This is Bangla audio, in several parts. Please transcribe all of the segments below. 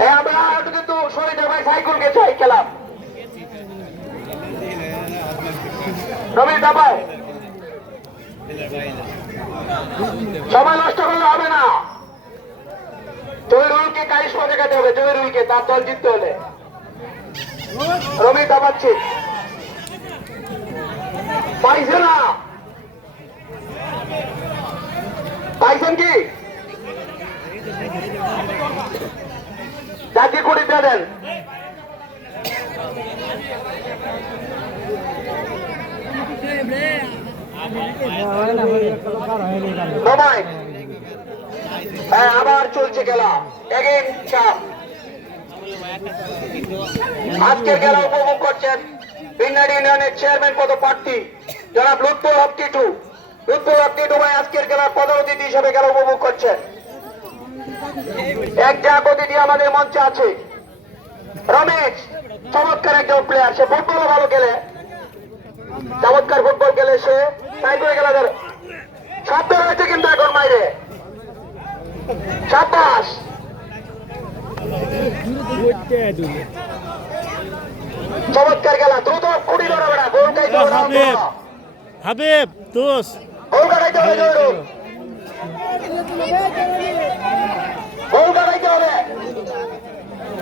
আমরা কিন্তু শহীদের ভাই সাইকেলকে চাই খেলাম। রবি দাবাও সময় নষ্ট করলে হবে না। জহিরুলকে কারিশমা দেখাতে হবে, জহিরুলকে, তার দল জিততে হলে। রবি দাবাচ্ছি পাইছে না। পাইছেন কি? কুড়ি দিয়ে দেন। হ্যাঁ আবার চলছে খেলা। এগেন চাপ আজকের খেলা উপভোগ করছেন বিনারি ইউনিয়নের চেয়ারম্যান পদ প্রার্থী জনাব লুৎফুল হক টিটু। লুৎফুল হক টিটু ভাই আজকের খেলার প্রধান অতিথি হিসেবে খেলা উপভোগ করছেন। এক জাগ অতিথি আমাদের মঞ্চে আছে। রমেশ চমৎকার একজন প্লেয়ার সে ফুটবলও ভালো খেলে। চমৎকার ফুটবল খেলে সে তাই করে ধর। শব্দ রয়েছে কিন্তু এখন বাইরে। সাব্বাস। চমৎকার খেলা দ্রুত কুড়ি ধরবে না গোল খাইতে হবে হাবিব হাবিব দোষ। গোল কাটাইতে হবে জরুর গোল কাটাইতে হবে কুকাকে-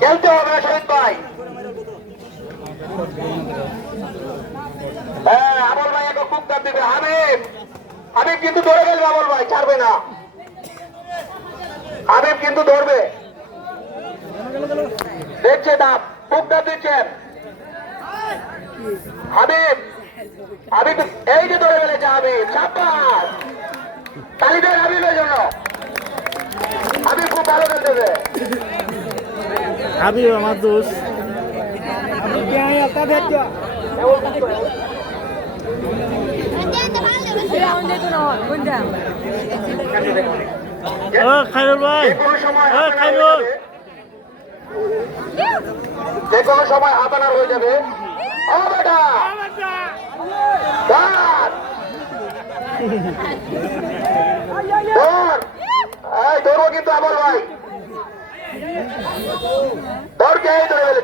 খেলতে হবে শহীদ ভাই। হ্যাঁ আমল ভাই একটা খুব দাম দিবে। হাবিব হাবিব কিন্তু ধরে ফেলবে আমল ভাই, ছাড়বে না। হাবিব কিন্তু ধরবে। দেখছে দাম খুব দাম দিচ্ছেন হাবিব হাবিব এই যে ধরে ফেলেছে হাবিব, সাব্বাস। তালি দেন হাবিবের জন্য হাবিব খুব ভালো খেলতেছে হাবিব আমার দোষ। ও খাইরুল ভাই। ও খাইরুল যে কোনো সময় আনার হয়ে যাবে। ও বেটা ধর। ধর। এই ধরবো কিন্তু আমল ভাই ধর কে এই ধরে ফেলেছে যা যা সাব্বাস বেটা না পঁচিশ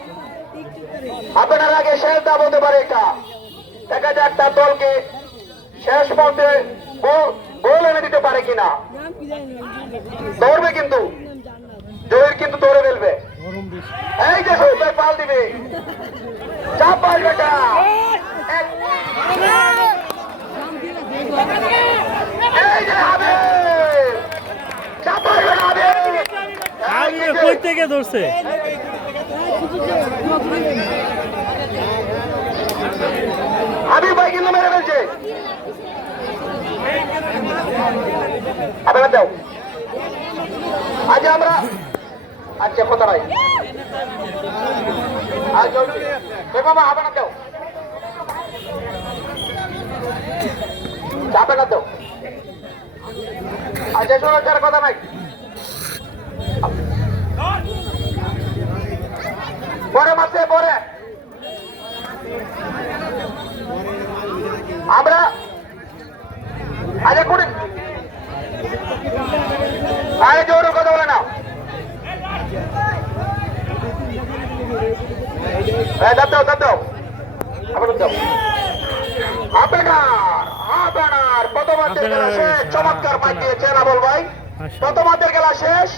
আপনার আগে শেষ দাম হতে পারে এটা। দেখা যাক তার দলকে শেষ পর্যন্ত গোল- এনে দিতে পারে কিনা। দৌড়বে কিন্তু। জহির কিন্তু দৌড়ে ফেলবে। এই যে সৌদায় পাল দিবে। চাপ পাল বেটা। এক- এই যে কই থেকে ধরছে? হাবিব ভাই কিন্তু মেরে ফেলছে। আপনারা দাও আজ আমরা আচ্ছা কথা নাই। আজ বাবা, আপনারা দাও চাপে দাও আচ্ছা শোনো কথা নাই। পরে মাসে পরে। আমরা আরে কুড়ি আরে জোর কথা বলে না হ্যাঁ দাও দাও দাও দাও। আপনার আপনার প্রথমার্ধের খেলা শেষ। চমৎকার পাই দিয়েছেন আবল ভাই। প্রথমার্ধের খেলা শেষ।